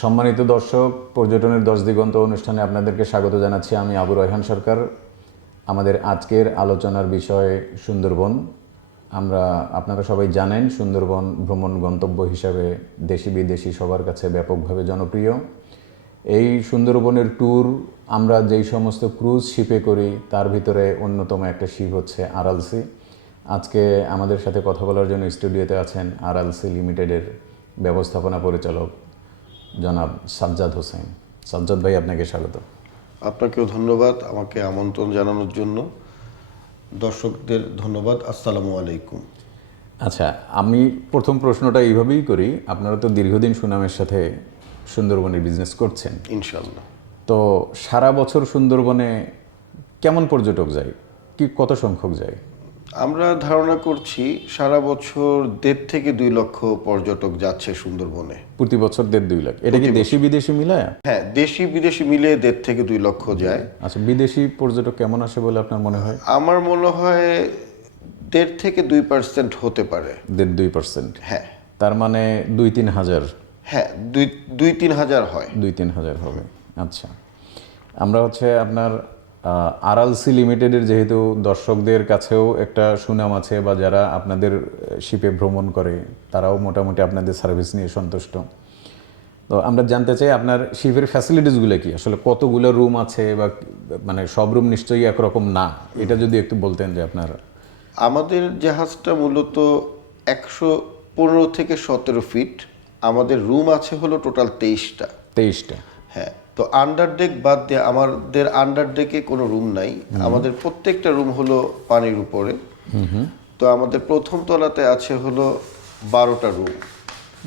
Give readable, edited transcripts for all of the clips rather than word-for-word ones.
সম্মানিত দর্শক, পর্যটনের 10 দিগন্ত অনুষ্ঠানে আপনাদেরকে স্বাগত জানাচ্ছি। আমি আবু রায়হান সরকার। আমাদের আজকের আলোচনার বিষয় সুন্দরবন। আপনারা সবাই জানেন, সুন্দরবন ভ্রমণ গন্তব্য হিসাবে দেশি বিদেশি সবার কাছে ব্যাপকভাবে জনপ্রিয়। এই সুন্দরবনের ট্যুর আমরা যেই সমস্ত ক্রুজ শিপে করি তার ভিতরে অন্যতম একটা শিপ হচ্ছে আরএলসি। আজকে আমাদের সাথে কথা বলার জন্য স্টুডিওতে আছেন আরএলসি লিমিটেডের ব্যবস্থাপনা পরিচালক জনাব সাজ্জাদ হোসেন। সাজ্জাদ ভাই, আপনাকে স্বাগত। আপনাকেও ধন্যবাদ আমাকে আমন্ত্রণ জানানোর জন্য। দর্শকদের ধন্যবাদ। আসসালামু আলাইকুম। আচ্ছা, আমি প্রথম প্রশ্নটা এইভাবেই করি। আপনারা তো দীর্ঘদিন সুনামের সাথে সুন্দরবনের বিজনেস করছেন, ইনশাল্লাহ। তো সারা বছর সুন্দরবনে কেমন পর্যটক যায়, কত সংখ্যক যায়? আমরা ধারণা করছি সারা বছর 1.5 থেকে 2 লক্ষ পর্যটক যাচ্ছে সুন্দরবনে। প্রতি বছর 1.5-2 লাখ। এটা কি দেশি বিদেশি মিলায়? হ্যাঁ, দেশি বিদেশি মিলে 1.5 থেকে 2 লক্ষ যায়। আচ্ছা, বিদেশি পর্যটক কেমন আসে বলে আপনার মনে হয়? আমার মনে হয় 1.5 থেকে 2% হতে পারে। 1.5-2%? হ্যাঁ। তার মানে 2-3 হাজার? হ্যাঁ, 2-3 হাজার হয়। 2-3 হাজার হবে। আচ্ছা, আমরা আপনার আরএলসি লিমিটেডের যেহেতু দর্শকদের কাছেও একটা সুনাম আছে, বা যারা আপনাদের শিপে ভ্রমণ করে তারাও মোটামুটি আপনাদের সার্ভিস নিয়ে সন্তুষ্ট। তো আমরা জানতে চাই আপনার শিপের ফ্যাসিলিটিসগুলো কি, আসলে কতগুলো রুম আছে, বা মানে সব রুম নিশ্চয়ই একরকম না, এটা যদি একটু বলতেন যে আপনার। আমাদের জাহাজটা মূলত 115 থেকে 17 ফিট। আমাদের রুম আছে হলো টোটাল 23টা। 23টা? হ্যাঁ। তো আন্ডার ডেক বাদ দিয়ে আমাদের আন্ডার ডেকে কোনো রুম নাই। আমাদের প্রত্যেকটা রুম হলো পানির উপরে। তো আমাদের প্রথম তলাতে আছে হলো 12টা রুম।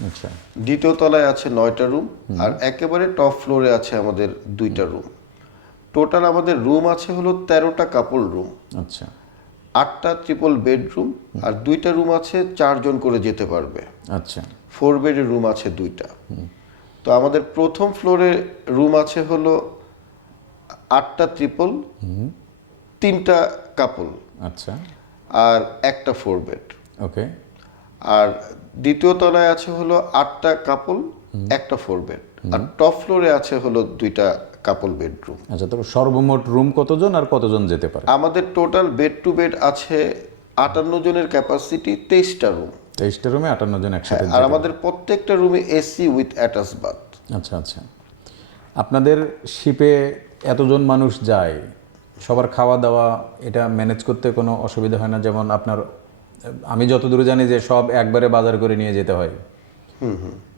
আচ্ছা। দ্বিতীয় তলায় আছে 9টা রুম, আর একেবারে টপ ফ্লোরে আছে আমাদের 2টা রুম। টোটাল আমাদের রুম আছে হলো 13টা কাপল রুম। আচ্ছা। 8টা ট্রিপল বেডরুম, আর 2টা রুম আছে 4 জন করে যেতে পারবে। আচ্ছা। 4 বেডের রুম আছে 2টা। তো আমাদের প্রথম ফ্লোরে রুম আছে হলো 8টা ট্রিপল, 3টা কাপল, আচ্ছা। আর একটা 4 বেড। ওকে। আর দ্বিতীয় তলায় আছে হলো 8টা কাপল, একটা 4 বেড, আর টপ ফ্লোরে আছে হলো 2টা কাপল বেডরুম। আচ্ছা, তো সর্বমোট রুম কতজন আর কতজন যেতে পারে? আমাদের টোটাল বেড টু বেড আছে 58 জনের ক্যাপাসিটি, 23টা রুম। 23টা রুমে 58 জন একসাথে? আর আমাদের প্রত্যেকটা রুমে এসি উইথ অ্যাটাচ বাথ। আচ্ছা আচ্ছা। আপনাদের শিপে এতজন মানুষ যায়, সবার খাওয়া দাওয়া এটা ম্যানেজ করতে কোনো অসুবিধা হয় না? যেমন আপনার, আমি যতদূর জানি যে সব একবারে বাজার করে নিয়ে যেতে হয়।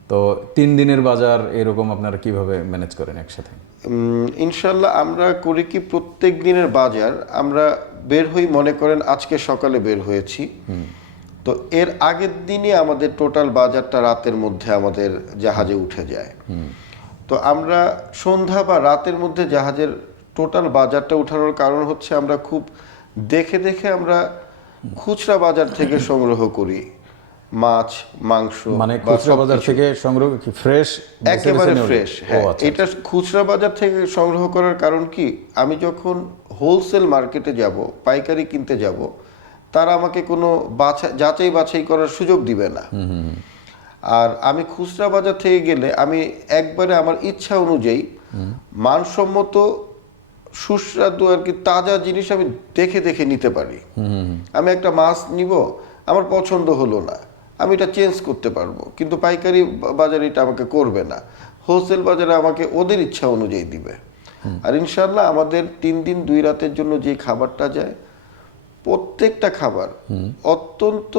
তো 3 দিনের বাজার এরকম আপনারা কিভাবে ম্যানেজ করেন একসাথে? ইনশাল্লাহ আমরা করি কি, প্রত্যেক দিনের বাজার আমরা বের হই, মনে করেন আজকে সকালে বের হয়েছি, তো এর আগের দিনই আমাদের টোটাল বাজারটা রাতের মধ্যে আমাদের জাহাজে উঠে যায়। তো আমরা সন্ধ্যা বা রাতের মধ্যে জাহাজের টোটাল বাজারটা উঠানোর কারণ হচ্ছে আমরা খুব দেখে দেখে আমরা খুচরা বাজার থেকে সংগ্রহ করি মাছ, মাংস। মানে খুচরা বাজার থেকে সংগ্রহ কি ফ্রেশ? একেবারে ফ্রেশ। হ্যাঁ, এটা খুচরা বাজার থেকে সংগ্রহ করার কারণ কি, আমি যখন হোলসেল মার্কেটে যাব, পাইকারি কিনতে যাব, তারা আমাকে কোনো যাচাই বাছাই করার সুযোগ দিবে না। আর আমি খুচরা বাজার থেকে গেলে আমি একবারে আমার ইচ্ছা অনুযায়ী মানসম্মত সুস্বাদু আর কি তাজা জিনিস আমি দেখে দেখে নিতে পারি। আমি একটা মাছ নিব, আমার পছন্দ হলো না, আমি এটা চেঞ্জ করতে পারবো, কিন্তু পাইকারি বাজারে এটা আমাকে করবে না। হোলসেল বাজারে আমাকে ওদের ইচ্ছা অনুযায়ী দিবে। আর ইনশাল্লাহ আমাদের 3 দিন 2 রাতের জন্য যে খাবারটা যায়, প্রত্যেকটা খাবার অত্যন্ত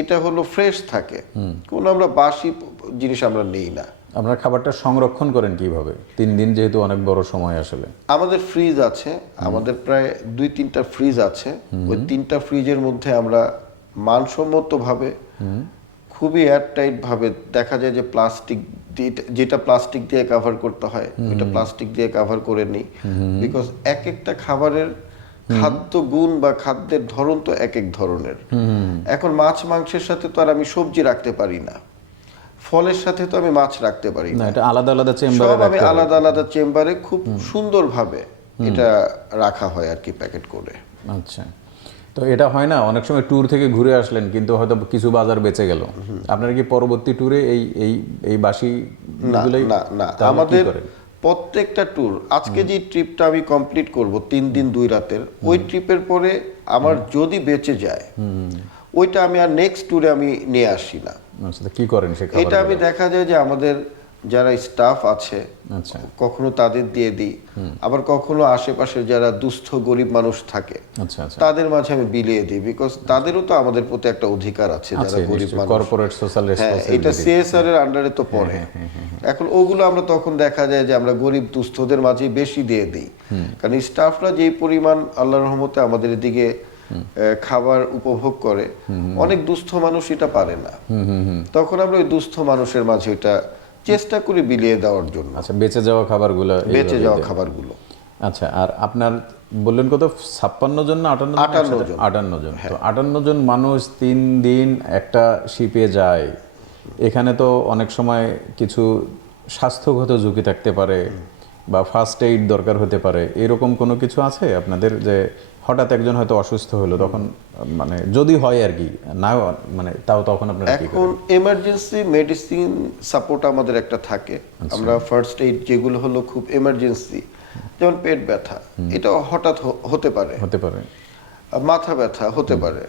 এটা হলো ফ্রেশ থাকে। কোনো আমরা বাসি জিনিস আমরা নেই না। আপনার খাবারটা সংরক্ষণ করেন কিভাবে? 3 দিন যেহেতু অনেক বড় সময় আসলে। আমাদের ফ্রিজ আছে, আমাদের প্রায় 2-3টা ফ্রিজ আছে। ওই 3টা ফ্রিজের মধ্যে আমরা মানসম্মতভাবে খুবই এয়ারটাইট ভাবে, দেখা যায় যে প্লাস্টিক, যেটা প্লাস্টিক দিয়ে কভার করতে হয় ওইটা প্লাস্টিক দিয়ে কভার করে নিই। বিকজ এক একটা খাবারের খাদ্য গুণ বা খাদ্যের ধরন তো এক এক ধরনের। এখন মাছ মাংসের সাথে তো আর আমি সবজি রাখতে পারি না, ফলের সাথে তো আমি মাছ রাখতে পারি না, এটা আলাদা আলাদা চেম্বারে সব আমি আলাদা আলাদা চেম্বারে খুব সুন্দরভাবে এটা রাখা হয় আর কি, প্যাকেট করে। আচ্ছা, তো এটা হয় না, অনেক সময় ট্যুর থেকে ঘুরে আসলেন কিন্তু হয়তো কিছু বাজার বেঁচে গেল, আপনারা কি পরবর্তী ট্যুরে এই এই এই বাসি না গুলোই না না তাহলে কি আমাদের করেন? প্রত্যেকটা ট্যুর, আজকে যে ট্রিপটা আমি কমপ্লিট করব 3 দিন 2 রাতের, ওই ট্রিপের পরে আমার যদি বেঁচে যায় ওইটা আমি আর নেক্সট ট্যুরে আমি নিয়ে আসি না। আচ্ছা, তো কি করেন সে এটা খাবার? আমি দেখা যায় যে আমাদের যারা স্টাফ আছে আচ্ছা কখনো তাদের দিয়ে দিই, আবার কখনো আশেপাশের যারা দুস্থ গরিব মানুষ থাকে আচ্ছা আচ্ছা তাদের মাঝে আমি বিলিয়ে দিই, বিকজ তাদেরও তো আমাদের প্রতি একটা অধিকার আছে যারা গরিব মানুষ। কর্পোরেট সোশ্যাল হ্যাঁ, এটা রেসপন্সিবিলিটি। সিএসআর এর আন্ডারে তো পড়ে। এখন ওগুলো আমরা তখন দেখা যায় যে আমরা গরিব দুস্থদের মাঝে বেশি দিয়ে দিই, কারণ স্টাফরা যেই পরিমাণ আল্লাহর রহমতে আমাদের এদিকে খাবার উপভোগ করে, অনেক দুস্থ মানুষ এটা পারে না। তখন আমরা ওই দুস্থ মানুষের মাঝে এটা চেষ্টা করি বিলিয়ে দেওয়ার জন্য। আচ্ছা, বেঁচে যাওয়া খাবারগুলো বেঁচে যাওয়া খাবারগুলো। আচ্ছা, আর আপনার বললেন কত, 56 জন না 58 জন? 58 জন। তো 58 জন মানুষ 3 দিন একটা শিপে যায়, এখানে তো অনেক সময় কিছু স্বাস্থ্যগত ঝুঁকি থাকতে পারে বা ফার্স্ট এইড দরকার হতে পারে, এরকম কোনো কিছু আছে আপনাদের? যে হঠাৎ একজন হয়তো অসুস্থ হলো, তখন মানে যদি হয় আর কি, না মানে তাও তখন আপনারা কি এখন এমার্জেন্সি মেডিসিন সাপোর্ট আমাদের একটা থাকে। আমরা ফার্স্ট এইড যেগুলো হলো খুব এমার্জেন্সি, যেমন পেট ব্যথা, এটা হঠাৎ হতে পারে, মাথা ব্যথা হতে পারে,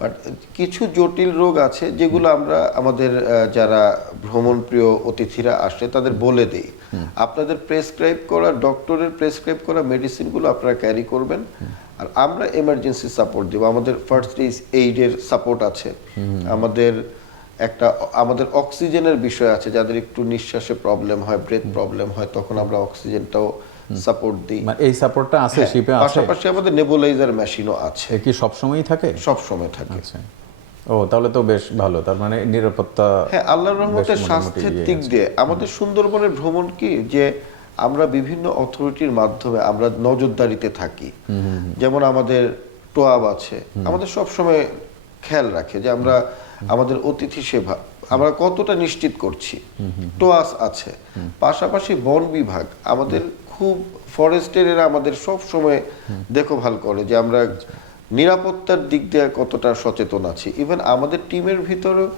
বাট কিছু জটিল রোগ আছে যেগুলো আমরা আমাদের যারা ভ্রমণ প্রিয় অতিথিরা আসে তাদের বলে দিই, আপনাদের প্রেসক্রাইব করা, ডক্টরের প্রেসক্রাইব করা মেডিসিনগুলো আপনারা ক্যারি করবেন, আর আমরা এমার্জেন্সি সাপোর্ট দেব। আমাদের ফার্স্ট এইডের সাপোর্ট আছে, আমাদের অক্সিজেনের বিষয় আছে, যাদের একটু নিঃশ্বাসে প্রবলেম হয়, ব্রেথ প্রবলেম হয়, তখন আমরা অক্সিজেনটাও সাপোর্ট দিই। মানে এই সাপোর্টটা আছে শিপে? আছে, পাশাপাশি আমাদের নেবুলাইজার মেশিনও আছে। কি সব সময়ই থাকে? সব সময় থাকে। আচ্ছা, ও তাহলে তো বেশ ভালো, তার মানে নিরাপত্তা। হ্যাঁ, আল্লাহর রহমতে স্বাস্থ্যের দিক দিয়ে আমাদের সুন্দরবনের ভ্রমণ কি যে আমরা বিভিন্ন অথরিটির মাধ্যমে আমরা নজরদারিতে থাকি। যেমন আমাদের টোয়াব আছে, আমাদের সব সময় খেয়াল রাখে যে আমরা আমাদের অতিথি সেবা আমরা কতটা নিশ্চিত করছি। টোয়াস আছে, পাশাপাশি বন বিভাগ আমাদের খুব, ফরেস্টের এরা আমাদের সব সময় দেখভাল করে যে আমরা নিরাপত্তার দিক দিয়ে কতটা সচেতন আছি। ইভেন আমাদের টিমের ভিতরেও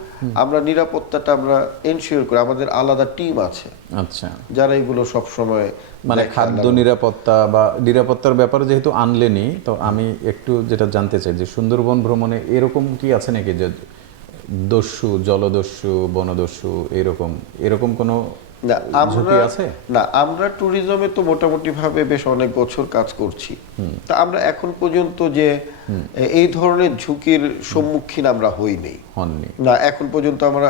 আমরা নিরাপত্তাটা আমরা এনশিওর করি, আমাদের আলাদা টিম আছে আচ্ছা, যারা এগুলো সব সময় মানে খাদ্য নিরাপত্তা বা নিরাপত্তার ব্যাপারে যেহেতু আনলেনি, তো আমি একটু যেটা জানতে চাই যে সুন্দরবন ভ্রমণে এরকম কি আছে নাকি যে দস্যু, জলদস্যু, বনদস্যু, এরকম কোনো ঝুঁকি আছে? না, আমরা ট্যুরিজমে তো মোটামুটি ভাবে বেশ অনেক বছর কাজ করছি, তা আমরা এখন পর্যন্ত যে এই ধরনের ঝুঁকির সম্মুখীন আমরা হইনি না, এখন পর্যন্ত আমরা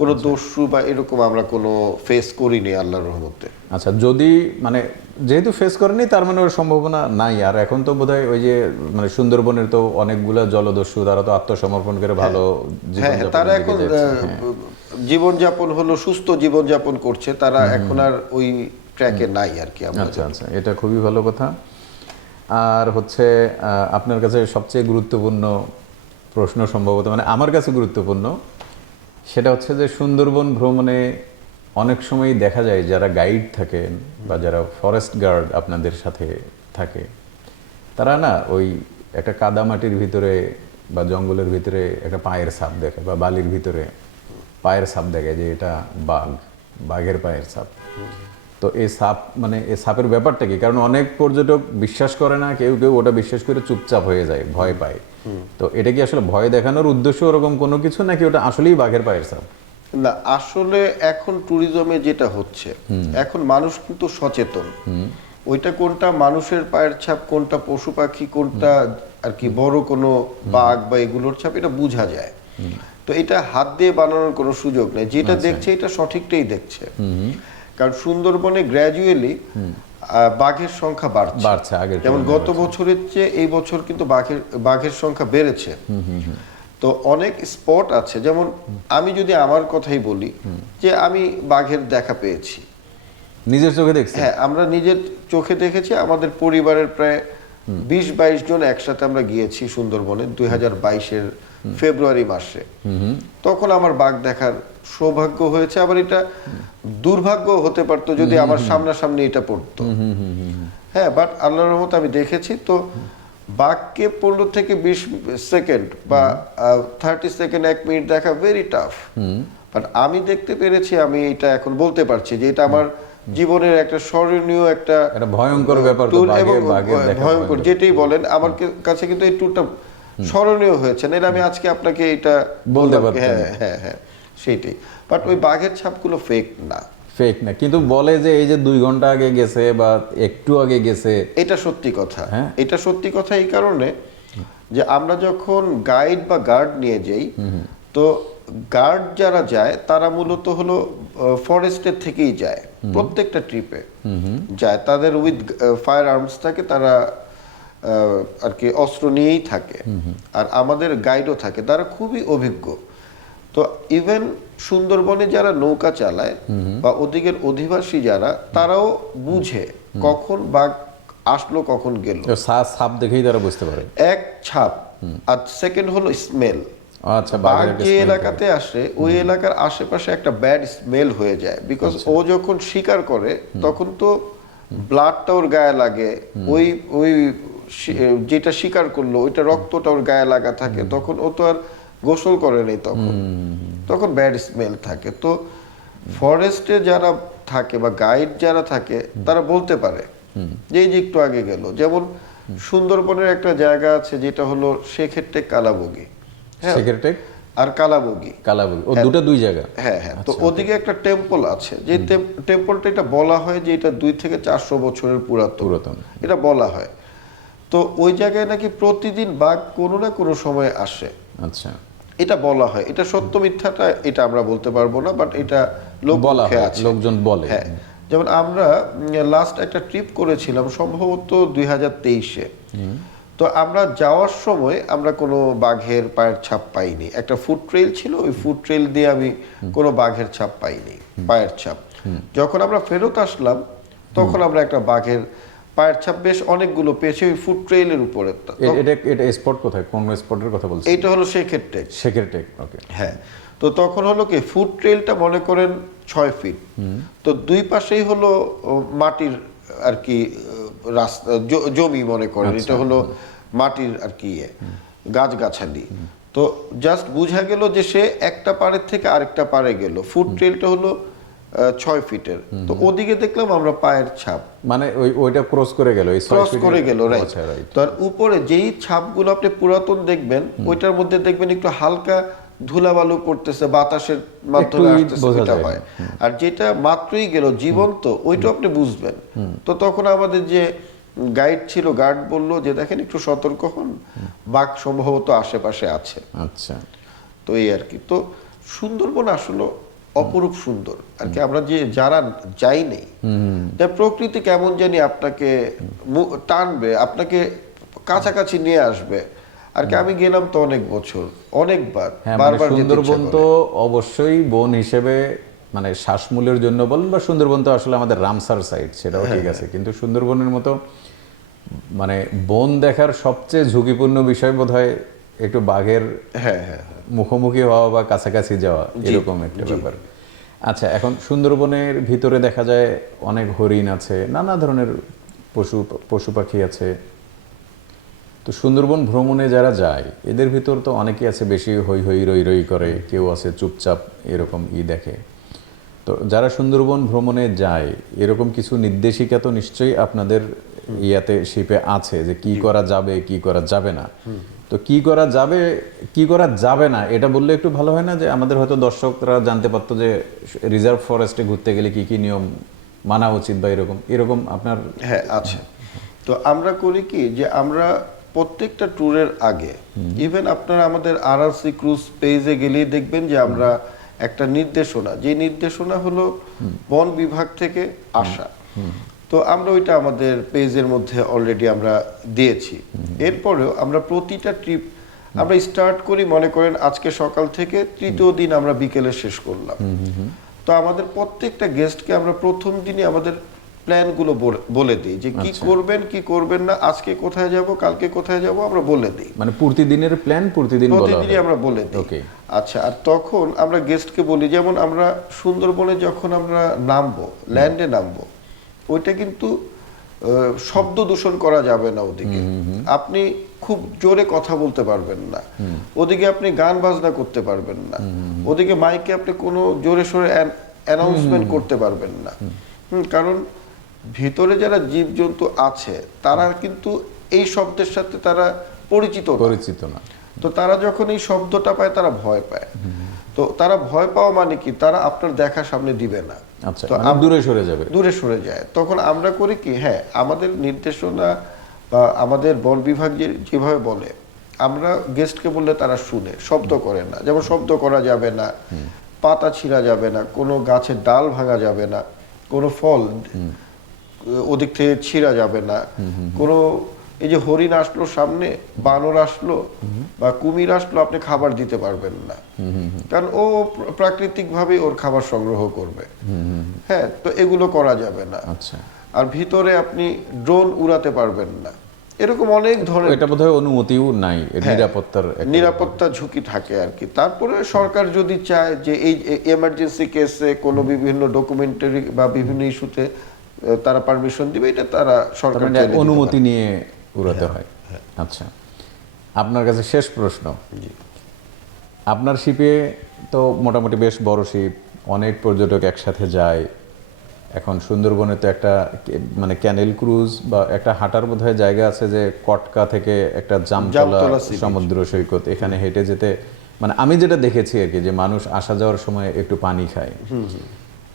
কোনো দস্যু বা এরকম আমরা কোনো ফেস করিনি আল্লাহর রহমতে। আচ্ছা, যদি মানে যেহেতু ফেস করেনি তার মানে ওর সম্ভাবনা নাই। আর এখন তো বোধহয় ওই যে মানে সুন্দরবনের তো অনেকগুলা জলদস্যু, তারা তো আত্মসমর্পণ করে ভালো জীবনযাপন, তারা এখন জীবনযাপন হলো সুস্থ জীবনযাপন করছে, তারা এখন আর ওই ট্র্যাকে নাই আর কি। আচ্ছা আচ্ছা, এটা খুবই ভালো কথা। আর হচ্ছে আপনার কাছে সবচেয়ে গুরুত্বপূর্ণ প্রশ্ন সম্ভবত, মানে আমার কাছে গুরুত্বপূর্ণ, সেটা হচ্ছে যে সুন্দরবন ভ্রমণে অনেক সময় দেখা যায় যারা গাইড থাকেন বা যারা ফরেস্ট গার্ড আপনাদের সাথে থাকে, তারা না ওই একটা কাদামাটির ভিতরে বা জঙ্গলের ভিতরে একটা পায়ের ছাপ দেখে বা বালির ভিতরে পায়ের ছাপ দেখে যে এটা বাঘের পায়ের ছাপ। তো এই সাপ মানে এই সাপের ব্যাপারটা কি? কারণ অনেক পর্যটক বিশ্বাস করে না, কেউ কেউ ওটা বিশ্বাস করে চুপচাপ হয়ে যায়, ভয় পায়। তো এটা কি আসলে ভয় দেখানোর উদ্দেশ্য ওরকম কোনো কিছু, নাকি ওটা আসলেই বাঘের পায়ের ছাপ? না, আসলে এখন ট্যুরিজমে যেটা হচ্ছে, এখন মানুষ কিন্তু সচেতন, ওইটা কোনটা মানুষের পায়ের ছাপ, কোনটা পশু পাখি, কোনটা আর কি বড় কোনো বাঘ বা এগুলোর ছাপ, এটা বোঝা যায়। তো এটা হাত দিয়ে বানানোর কোনো সুযোগ নেই, যেটা দেখছে এটা সঠিকটাই দেখছে। কারণ সুন্দরবনে গ্র্যাজুয়ালি বাঘের সংখ্যা বাড়ছে। যেমন গত বছরের চেয়ে এই বছর কিন্তু বাঘের সংখ্যা বেড়েছে। তো অনেক স্পট আছে, যেমন আমি যদি আমার কথাই বলি যে আমি বাঘের দেখা পেয়েছি, নিজের চোখে দেখছি। হ্যাঁ, আমরা নিজের চোখে দেখেছি। আমাদের পরিবারের প্রায় 20-22 জন একসাথে আমরা গিয়েছি সুন্দরবনে 2022-এর ফেব্রুয়ারি মাসে। তখন আমার বাঘ দেখার সৌভাগ্য হয়েছে, আবার এটা দুর্ভাগ্য হতে পারতো যদি আমার সামনাসামনি এটা পড়তো। হ্যাঁ, বাট আল্লাহর রহমতে আমি দেখেছি। তো বাঘকে 15 থেকে 20 সেকেন্ড বা 30 সেকেন্ড 1 মিনিট দেখা ভেরি টাফ, বাট আমি দেখতে পেরেছি, আমি এটা এখন বলতে পারছি যে এটা আমার জীবনের একটা স্মরণীয় একটা ভয়ঙ্কর ব্যাপার তো, ট্যুর, এবং বাঘের দেখা ভয়ঙ্কর যেটাই বলেন, আমার কাছে কিন্তু এই ট্যুরটা স্মরণীয় হয়েছে। না আমি আজকে আপনাকে এটা বলতে বললাম, পারতেন। হ্যাঁ সেইটাই, বাট ওই বাঘের ছাপগুলো ফেক না। ফেক না, কিন্তু বলে যে এই যে 2 ঘন্টা আগে গেছে বা একটু আগে গেছে, এটা সত্যি কথা। হ্যাঁ। এটা সত্যি কথা এই কারণে যে আমরা যখন গাইড বা গার্ড নিয়ে যাই, তো গার্ড যারা যায় তারা মূলত হলো ফরেস্টের থেকেই যায়, প্রত্যেকটা ট্রিপে যায়, তাদের উইথ ফায়ার আর্মস থাকে, তারা আর কি অস্ত্র নিয়েই থাকে, আর আমাদের গাইডও থাকে, তারা খুবই অভিজ্ঞ। তো ইভেন সুন্দরবনে যারা নৌকা চালায় বা ওদিকের অধিবাসী যারা, তারাও বুঝে কখন বাঘ আসলো কখন গেল, সাপ দেখেই তারা বুঝতে পারে। এক ছাপ, আর সেকেন্ড হলো স্মেল। আচ্ছা, বাঘ যে এলাকাতে আসে ওই এলাকার আশেপাশে একটা ব্যাড স্মেল হয়ে যায়, বিকজ ও যখন শিকার করে তখন তো ব্লাডটা ওর গায়ে লাগে, ওই ওই যেটা শিকার করলো ওইটা রক্তটা ওর গায়ে লাগা থাকে, তখন ও তো আর গোসল করে নেই, তখন ব্যাড স্মেল থাকে। তো ফরেস্টে যারা থাকে বা গাইড যারা থাকে তারা বলতে পারে যে এই যে একটু আগে গেল। যেমন সুন্দরবনের একটা জায়গা আছে যেটা হলো শেখেরটেক কালাবগি, হ্যাঁ, শেখেরটেক আর কালাবগি, ও দুই জায়গা। হ্যাঁ, তো ওদিকে একটা টেম্পল আছে, যে টেম্পলটা এটা বলা হয় যে এটা 2 থেকে 400 বছরের পুরাতন, এটা বলা হয়। তো ওই জায়গায় নাকি প্রতিদিন বাঘ কোনো না কোনো সময় আসে, আচ্ছা, এটা বলা হয়। এটা সত্য মিথ্যাটা এটা আমরা বলতে পারবো না, বাট এটা বলা হয়, লোকজন বলে। হ্যাঁ, যেমন আমরা লাস্ট একটা ট্রিপ করেছিলাম সম্ভবত 2023-এ, তো আমরা যাওয়ার সময় আমরা কোনো বাঘের পায়ের ছাপ পাইনি। একটা ফুড ট্রেল ছিল, ওই ফুড ট্রেল দিয়ে আমি কোনো বাঘের ছাপ পাইনি, পায়ের ছাপ। যখন আমরা ফেরত আসলাম তখন আমরা একটা বাঘের পায়ের ছাপ বেশ অনেকগুলো পেয়েছি ওই ফুড ট্রেইলের উপরে। এটা স্পট কোথায়, কোন স্পটের কথা বলছেন? এইটা হলো শেখেরটেক। শেখেরটেক, ওকে। হ্যাঁ, তো তখন হলো কি ফুড ট্রেলটা মনে করেন 6 ফিট, তো দুই পাশেই হলো মাটির আর কি রাস্তা, জমি মনে করেন, এটা হলো মাটির আর কি গাছগাছালি। তো জাস্ট বুঝা গেল যে সে একটা পাড়ের থেকে আরেকটা পাড়ে গেল। ফুড ট্রেলটা হলো 6 ফিটের, তো ওদিকে দেখলাম আমরা পায়ের ছাপ, মানে ওইটা ক্রস করে গেল, ক্রস করে গেল, রাইট। তার উপরে যেই ছাপগুলো আপনি পুরাতন দেখবেন ওইটার মধ্যে দেখবেন একটু হালকা ধুলাবালু পড়তেছে, বাতাসের মাধ্যমে আসতেছে, এটা হয়। আর যেটা মাত্রই গেল জীবন্ত, ওইটা আপনি বুঝবেন। তো তখন আমাদের যে গাইড ছিল, গার্ড বললো যে দেখেন একটু সতর্ক হন, বাঘ সম্ভবত আশেপাশে আছে। আচ্ছা, তো এই আর কি। তো সুন্দরবন আসলে অপরূপ সুন্দর আর কি। আমরা যে যারা যাই নেই, প্রকৃতি কেমন জানি আপনাকে টানবে, আপনাকে কাছাকাছি নিয়ে আসবে আর কি। আমি গেলাম তো অনেক বছর, অনেকবার, বারবার যেতে ইচ্ছা সুন্দরবন করে। তো অবশ্যই বন হিসেবে মানে শ্বাসমূলের জন্য বলেন, বা সুন্দরবন তো আসলে আমাদের রামসার সাইড, সেটাও ঠিক আছে, কিন্তু সুন্দরবনের মতো মানে বন দেখার সবচেয়ে ঝুঁকিপূর্ণ বিষয় বোধহয় একটু বাঘের মুখোমুখি হওয়া বা কাছাকাছি যাওয়া, এরকম একটা ব্যাপার। আচ্ছা, এখন সুন্দরবনের ভিতরে দেখা যায় অনেক হরিণ আছে, নানা ধরনের পশু পাখি আছে। তো সুন্দরবন ভ্রমণে যারা যায় এদের ভিতর তো অনেকেই আছে বেশি হই হই রই রই করে, কেউ আছে চুপচাপ এরকম দেখে। তো যারা সুন্দরবন ভ্রমণে যায় এরকম কিছু নির্দেশিকা তো নিশ্চয়ই আপনাদের শিপে আছে যে কি করা যাবে কি করা যাবে না। তো কি করা যাবে কি করা যাবে না এটা বললে একটু ভালো হয় না, যে আমাদের হয়তো দর্শকরা জানতে পারতো যে রিজার্ভ ফরেস্টে ঘুরতে গেলে কি কি নিয়ম মানা উচিত বা এরকম আপনার। হ্যাঁ, আচ্ছা। তো আমরা করি কি যে আমরা প্রত্যেকটা ট্যুরের আগে, ইভেন আপনারা আমাদের RRC ক্রুজ পেজে গেলেই দেখবেন যে আমরা একটা নির্দেশনা, যে নির্দেশনা হলো বন বিভাগ থেকে আসা, তো আমরা ওইটা আমাদের পেজের মধ্যে অলরেডি আমরা দিয়েছি। এরপরেও আমরা প্রতিটা ট্রিপ আমরা স্টার্ট করি মনে করেন আজকে সকাল থেকে, তৃতীয় দিন আমরা বিকেলে শেষ করলাম। তো আমাদের প্রত্যেকটা গেস্টকে আমরা প্রথম দিনই আমাদের প্ল্যানগুলো বলে দিই যে কি করবেন কি করবেন না, আজকে কোথায় যাব কালকে কোথায় যাব আমরা বলে দিই। মানে প্রতিদিনের প্ল্যান প্রতিদিনই আমরা বলে দিই। আচ্ছা, আর তখন আমরা গেস্টকে বলি, যেমন আমরা সুন্দরবনে যখন আমরা নামবো, ল্যান্ডে নামবো, ওইটা কিন্তু শব্দ দূষণ করা যাবে না ওদিকে, আপনি খুব জোরে কথা বলতে পারবেন না, ওদিকে আপনি গান বাজনা করতে পারবেন না, ওদিকে মাইকে আপনি কোনো জোরে সোরে অ্যানাউন্সমেন্ট করতে পারবেন না। কারণ ভিতরে যারা জীবজন্তু আছে তারা কিন্তু এই শব্দের সাথে তারা পরিচিত না। তো তারা যখন এই শব্দটা পায় তারা ভয় পায়। তো তারা ভয় পাওয়া মানে কি, তারা আপনার দেখা সামনে দিবে না, আচ্ছা, মানে দূরে সরে যাবে, দূরে সরে যায়। তখন আমরা করি কি, হ্যাঁ আমাদের নির্দেশনা বা আমাদের বন বিভাগ যেভাবে বলে, আমরা গেস্টকে বললে তারা শুনে, শব্দ করে না। যেমন শব্দ করা যাবে না, পাতা ছিঁড়া যাবে না, কোনো গাছের ডাল ভাঙা যাবে না, কোনো ফল ওদিক থেকে ছিঁড়া যাবে না, কোনো এই যে হরিণ আসলো সামনে, বানর আসলো বা কুমির আসলো, আপনি খাবার দিতে পারবেন না, কারণ ও প্রাকৃতিক ভাবে ওর খাবার সংগ্রহ করবে। হ্যাঁ, তো এগুলো করা যাবে না। আচ্ছা, আর ভিতরে আপনি ড্রোন উড়াতে পারবেন না, এরকম অনেক ধরনের, এটা বোধহয় অনুমতিও নাই, নিরাপত্তা ঝুঁকি থাকে আর কি। তারপরে সরকার যদি চায় যে এই এমার্জেন্সি কেসে কোনো বিভিন্ন ডকুমেন্টারি বা বিভিন্ন ইস্যুতে তারা পারমিশন দিবে, এটা তারা সরকার অনুমতি নিয়ে উড়াতে হয়। আচ্ছা, আপনার কাছে শেষ প্রশ্ন, আপনার শিপে তো মোটামুটি বেশ বড় শিপ, অনেক পর্যটক একসাথে যায়। এখন সুন্দরবনে তো একটা মানে ক্যানেল ক্রুজ বা একটা হাঁটার বোধহয় জায়গা আছে, যে কটকা থেকে একটা জামতলা সমুদ্র সৈকত, এখানে হেঁটে যেতে, মানে আমি যেটা দেখেছি আর কি, যে মানুষ আসা যাওয়ার সময় একটু পানি খায়।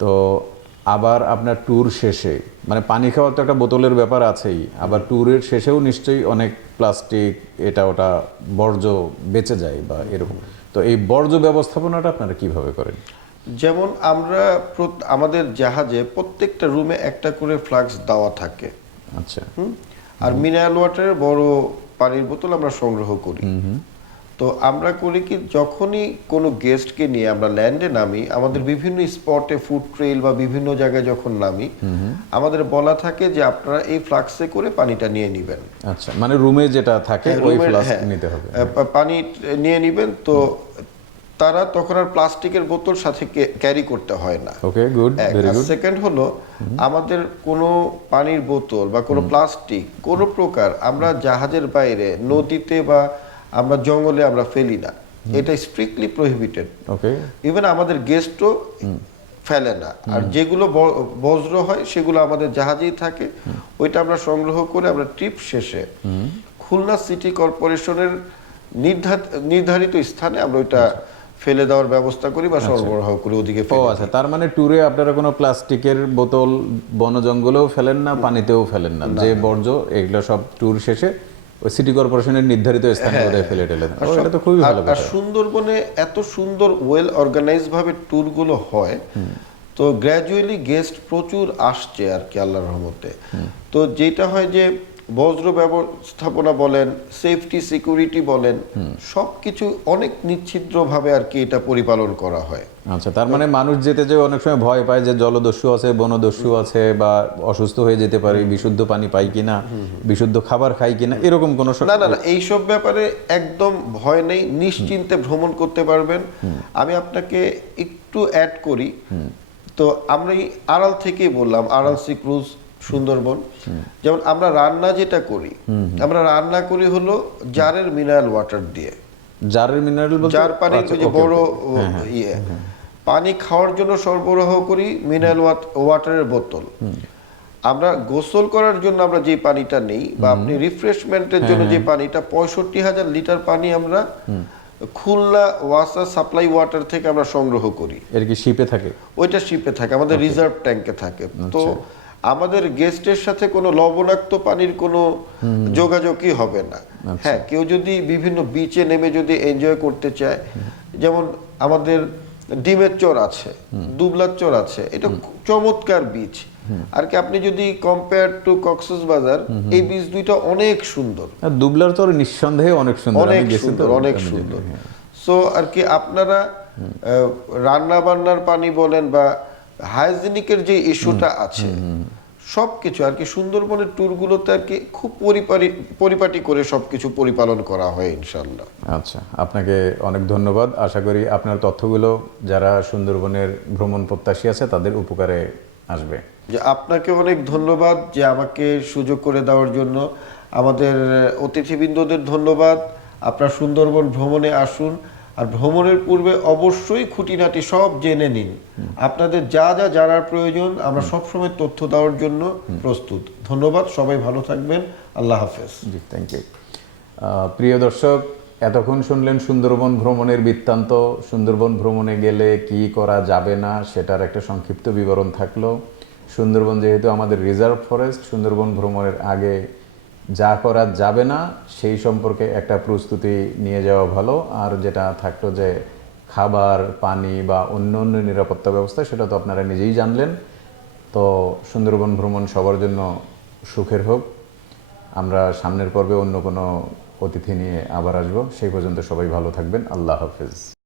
তো আবার আপনার ট্যুর শেষে, মানে পানি খাওয়ার তো একটা বোতলের ব্যাপার আছেই, আবার ট্যুরের শেষেও নিশ্চয়ই অনেক প্লাস্টিক এটা ওটা বর্জ্য বেঁচে যায় বা এরকম। তো এই বর্জ্য ব্যবস্থাপনাটা আপনারা কিভাবে করেন? যেমন আমরা আমাদের জাহাজে প্রত্যেকটা রুমে একটা করে ফ্লাক্স দেওয়া থাকে। আচ্ছা, আর মিনারেল ওয়াটারের বড় পানির বোতল আমরা সংগ্রহ করি। তো আমরা করি কি, যখনই কোনো গেস্টকে নিয়ে আমরা ল্যান্ডে নামি, আমাদের বিভিন্ন স্পটে ফুড ট্রেইল বা বিভিন্ন জায়গায় যখন নামি, আমাদের বলা থাকে যে আপনারা এই ফ্লাক্সে করে পানিটা নিয়ে নেবেন। আচ্ছা, মানে রুমে যেটা থাকে ওই ফ্লাস্ক নিতে হবে, পানি নিয়ে নেবেন। তো তারা তখন আর প্লাস্টিকের বোতল সাথে ক্যারি করতে হয় না। ওকে, গুড, ভেরি গুড। সেকেন্ড হলো, আমাদের কোনো পানির বোতল বা কোনো প্লাস্টিক কোনো প্রকার আমরা জাহাজের বাইরে, নদীতে বা আমরা জঙ্গলে আমরা ফেলি না, এটা স্ট্রিক্টলি প্রহিবিটেড। ওকে, ইভেন আমাদের গেস্টও ফেলে না। আর যেগুলো বজ্র হয় সেগুলো আমাদের জাহাজেই থাকে, ওইটা আমরা সংগ্রহ করে আমরা ট্রিপ শেষে খুলনা সিটি কর্পোরেশনের নির্ধারিত স্থানে আমরা ওইটা ফেলে দেওয়ার ব্যবস্থা করি বা সরবরাহ করি ওদিকে। আচ্ছা, তার মানে ট্যুরে আপনারা কোনো প্লাস্টিকের বোতল বন জঙ্গলেও ফেলেন না, পানিতেও ফেলেন না, যে বর্জ্য এগুলো সব ট্যুর শেষে ওই সিটি কর্পোরেশনের নির্ধারিত স্থানে ফেলে টেলে দেন। এটা তো খুবই ভালো। আর সুন্দরবনে এত সুন্দর ওয়েল অর্গানাইজ ভাবে ট্যুরগুলো হয়, তো গ্র্যাজুয়ালি গেস্ট প্রচুর আসছে আর কি আল্লাহর রহমতে। তো যেটা হয় যে বজ্র ব্যবস্থাপনা বলেন, সেফটি সিকিউরিটি বলেন, সবকিছু অনেক নিশ্চিদ্রভাবে আর কি এটা পরিপালন করা হয়। আচ্ছা, তার মানে মানুষ যেতে যে অনেক সময় ভয় পায় যে জলদস্যু আছে, বনদস্যু আছে, বা অসুস্থ হয়ে যেতে পারে, বিশুদ্ধ পানি পাই কিনা, বিশুদ্ধ খাবার খাই কিনা, এরকম কোনো না, এইসব ব্যাপারে একদম ভয় নেই, নিশ্চিন্তে ভ্রমণ করতে পারবেন। আমি আপনাকে একটু অ্যাড করি, তো আমরা এই আড়াল থেকেই বললাম, আড়াল সি ক্রুজ সুন্দরবন, যেমন আমরা রান্না যেটা করি, আমরা রান্না করি হলো জারের মিনারেল ওয়াটার দিয়ে। জারের মিনারেল বলতে জার পানি, যে বড় ইয়ে পানি খাওয়ার জন্য সরবরাহ করি মিনারেল ওয়াটারের বোতল। আমরা গোসল করার জন্য আমরা যে পানিটা নেই, বা আপনি রিফ্রেশমেন্টের জন্য যে পানিটা, 65,000 লিটার পানি আমরা খুলনা ওয়াসার সাপ্লাই ওয়াটার থেকে আমরা সংগ্রহ করি। এর কি শিপে থাকে? ওইটা শিপে থাকে, আমাদের রিজার্ভ ট্যাঙ্কে থাকে। তো আমাদের গেস্টের সাথে কোনো লবণাক্ত পানির কোনো যোগাযোগই হবে না। হ্যাঁ, কেউ যদি বিভিন্ন বিচে নেমে যদি এনজয় করতে চায়, যেমন আমাদের ডিমের চর আছে, দুবলার চর আছে, এটা চমৎকার বিচ। আর কি আপনি যদি কম্পেয়ার টু কক্সবাজার, এই বিচ দুইটা অনেক সুন্দর। দুবলার চর নিঃসন্দেহে অনেক সুন্দর, অনেক সুন্দর। সো আর কি আপনারা রান্না বান্নার পানি বলেন বা হাইজেনিকের যে ইস্যুটা আছে, সবকিছু আর কি সুন্দরবনের ট্যুরগুলোতে আর কি খুব পরিপাটি করে সবকিছু পরিপালন করা হয় ইনশাল্লাহ। আচ্ছা, আপনাকে অনেক ধন্যবাদ। আশা করি আপনার তথ্যগুলো যারা সুন্দরবনের ভ্রমণ প্রত্যাশী আছে তাদের উপকারে আসবে। যে আপনাকে অনেক ধন্যবাদ যে আমাকে সুযোগ করে দেওয়ার জন্য। আমাদের অতিথিবৃন্দদের ধন্যবাদ। আপনার সুন্দরবন ভ্রমণে আসুন, আর ভ্রমণের পূর্বে অবশ্যই খুঁটিনাটি সব জেনে নিন। আপনাদের যা যা জানার প্রয়োজন আমরা সবসময় তথ্য দেওয়ার জন্য প্রস্তুত। ধন্যবাদ, সবাই ভালো থাকবেন। আল্লাহ হাফেজ। জি, থ্যাংক ইউ। প্রিয় দর্শক, এতক্ষণ শুনলেন সুন্দরবন ভ্রমণের বৃত্তান্ত। সুন্দরবন ভ্রমণে গেলে কি করা যাবে না সেটার একটা সংক্ষিপ্ত বিবরণ থাকলো। সুন্দরবন যেহেতু আমাদের রিজার্ভ ফরেস্ট, সুন্দরবন ভ্রমণের আগে যা করা যাবে না সেই সম্পর্কে একটা প্রস্তুতি নিয়ে যাওয়া ভালো। আর যেটা থাকলো যে খাবার, পানি বা অন্য অন্য নিরাপত্তা ব্যবস্থা, সেটা তো আপনারা নিজেই জানলেন। তো সুন্দরবন ভ্রমণ সবার জন্য সুখের হোক। আমরা সামনের পর্বে অন্য কোনো অতিথি নিয়ে আবার আসবো। সেই পর্যন্ত সবাই ভালো থাকবেন। আল্লাহ হাফেজ।